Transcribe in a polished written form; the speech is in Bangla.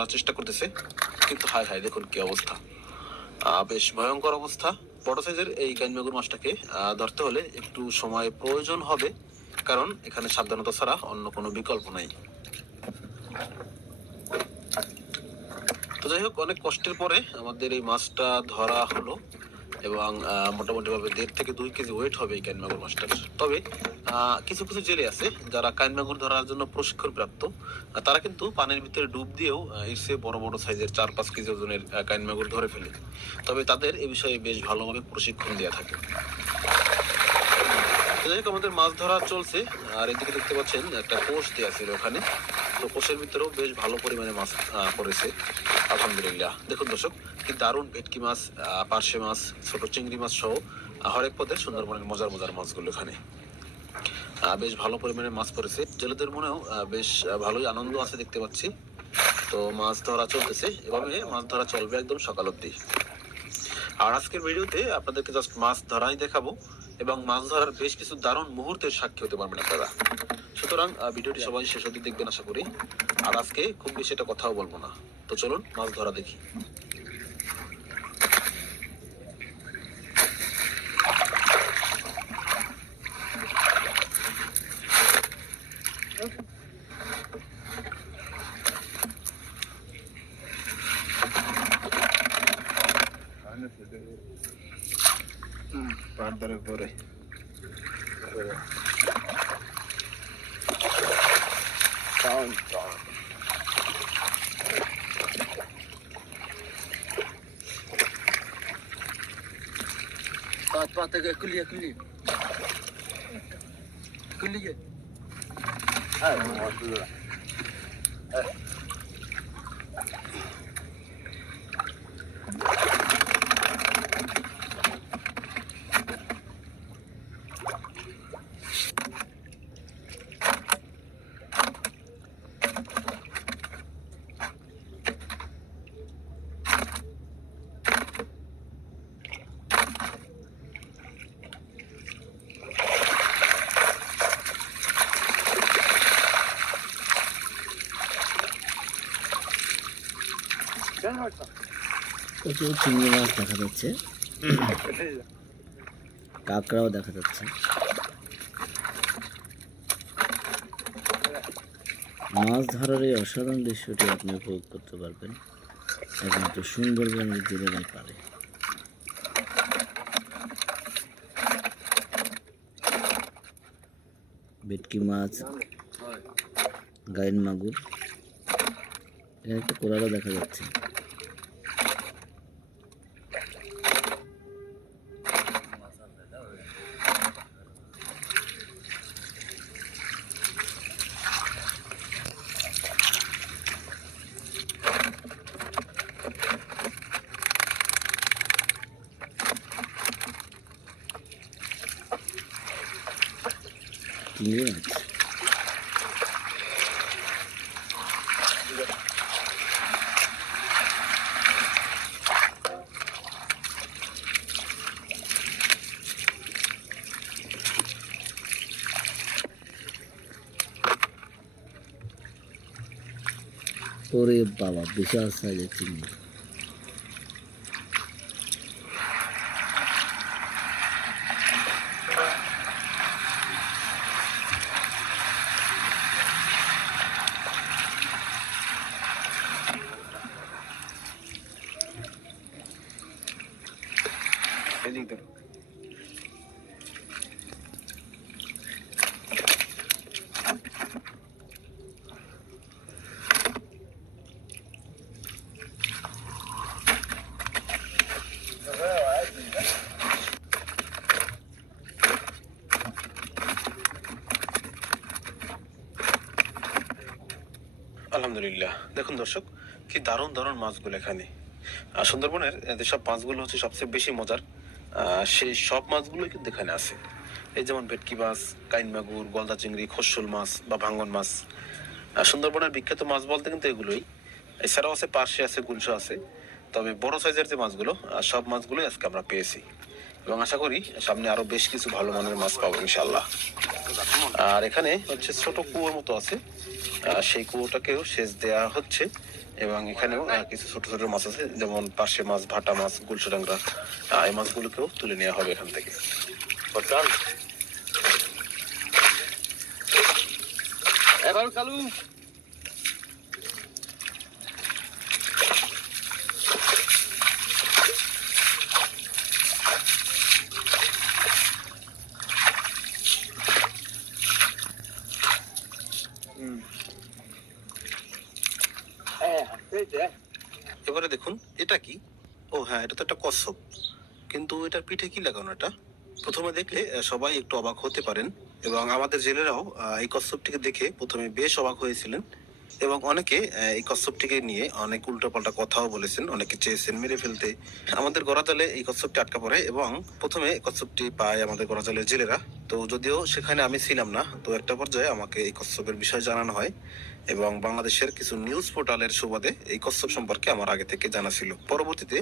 ধরার চেষ্টা করতেছে, কিন্তু হায় হায় দেখুন কি অবস্থা, বেশ ভয়ঙ্কর অবস্থা। বড় সাইজের এই কাইন মাগুর মাছটাকে ধরতে হলে একটু সময় প্রয়োজন হবে, কারণ এখানে সাবধানতা ছাড়া অন্য কোনো বিকল্প নাই। তো যাই হোক, অনেক কষ্টের পরে আমাদের এই মাছটা ধরা হলো এবং মোটামুটি ভাবে 1.5 থেকে 2 কেজি ওয়েট হবে এই কাইন মাগুর মাছটার। তবে কিছু কিছু জেলে আছে যারা কাইন মাগুর ধরার জন্য প্রশিক্ষণ প্রাপ্ত, তারা কিন্তু পানির ভিতরে ডুব দিয়েও এর চেয়ে বড় বড় সাইজের 4-5 কেজি ওজনের কাইন মাগুর ধরে ফেলে। তবে তাদের এ বিষয়ে বেশ ভালোভাবে প্রশিক্ষণ দেওয়া থাকে। যাই হোক, আমাদের মাছ ধরা চলছে, আর এদিকে দেখতে পাচ্ছেন একটা কোষ দেওয়া ছিল ওখানে, তো কোষের ভিতরেও বেশ ভালো পরিমাণে মাছ পড়েছে আলহামদুলিল্লাহ। দেখুন দর্শক, কি দারুণ ভেটকি মাছ, পার্শে মাছ, ছোট চিংড়ি মাছ সহ হরেক পদের সুন্দরবনের মজার মজার মাছগুলো এখানে বেশ ভালো পরিমাণে মাছ পড়েছে। জেলেদের মনেও বেশ ভালোই আনন্দ আছে দেখতে পাচ্ছি। তো মাছ ধরা চলতেছে, এভাবে মাছ ধরা চলবে একদম সকাল অব্দি। আর আজকের ভিডিওতে আপনাদেরকে জাস্ট মাছ ধরাই দেখাবো এবং মাছ ধরার বেশ কিছু দারুণ মুহূর্তের সাক্ষী হতে পারবেন আপনারা। সুতরাং ভিডিওটি সবাই শেষ অবধি দেখবেন আশা করি। আর আজকে খুব বেশি একটা কথাও বলবো না, তো চলুন মাছ ধরা দেখি। পাড়দারের পরে Patah kuliah. প্রচুর চিংড়ি মাছ দেখা যাচ্ছে, কাঁকড়াও দেখা যাচ্ছে। মাছ ধরার এই অসাধারণ দৃশ্যটি আপনি উপভোগ করতে পারবেন একমাত্র সুন্দরবনের জেলেরাই পারে। ভেটকি মাছ, গাইন মাগুর, এখানে একটা কোরালও দেখা যাচ্ছে। চিংড়ি মাছ ওরে বাবা, বিশাল সাইজের চিংড়ি। আলহামদুলিল্লাহ, দেখুন দর্শক, কি দারুণ দারুণ মাছগুলো এখানে। সুন্দরবনের যেসব মাছগুলো হচ্ছে সবচেয়ে বেশি মজার, সেই সব মাছগুলো কিন্তু এখানে আছে। এই যেমন ভেটকি মাছ, কাইন মাগুর, গলদা চিংড়ি, খোসল মাছ বা ভাঙ্গন মাছ। সুন্দরবনের বিখ্যাত মাছ বলতে কিন্তু এগুলোই। এছাড়াও আছে পার্শে, আছে গুলশা আছে। তবে বড় সাইজের যে মাছগুলো, সব মাছগুলোই আজকে আমরা পেয়েছি এবং আশা করি সামনে আরো বেশ কিছু ভালো মানের মাছ পাবো ইনশাল্লাহ। আর এখানে হচ্ছে ছোট কুয়োর মতো আছে, সেই কুয়োটাকেও সেচ দেওয়া হচ্ছে এবং এখানেও কিছু ছোট ছোট মাছ আছে, যেমন পার্শে মাছ, ভাটা মাছ, গুলশাডাংরা। এই মাছগুলোকেও তুলে নেওয়া হবে এখান থেকে। এবার কালু এবারে দেখুন এটা কি। ও হ্যাঁ, এটা তো একটা কচ্ছপ, কিন্তু এটার পিঠে কি লাগানো এটা? প্রথমে দেখলে সবাই একটু অবাক হতে পারেন, এবং আমাদের জেলেরাও এই কচ্ছপটিকে দেখে প্রথমে বেশ অবাক হয়েছিলেন, এবং অনেকে এই কচ্ছপটিকে নিয়ে অনেক উল্টোপাল্টা কথাও বলেছেন, অনেকে চেয়েছেন মেরে ফেলতে। আমাদের গড়াজালে এই কচ্ছপটি আটকা পড়ে, এবং প্রথমে এই কচ্ছপটি পায় আমাদের গড়াজালের জেলেরা। তো যদিও সেখানে আমি ছিলাম না, তো একটা পর্যায়ে আমাকে এই কচ্ছপের বিষয়ে জানানো হয়, এবং বাংলাদেশের কিছু নিউজ পোর্টালের সুবাদে এই কচ্ছপ সম্পর্কে আমার আগে থেকে জানা ছিল। পরবর্তীতে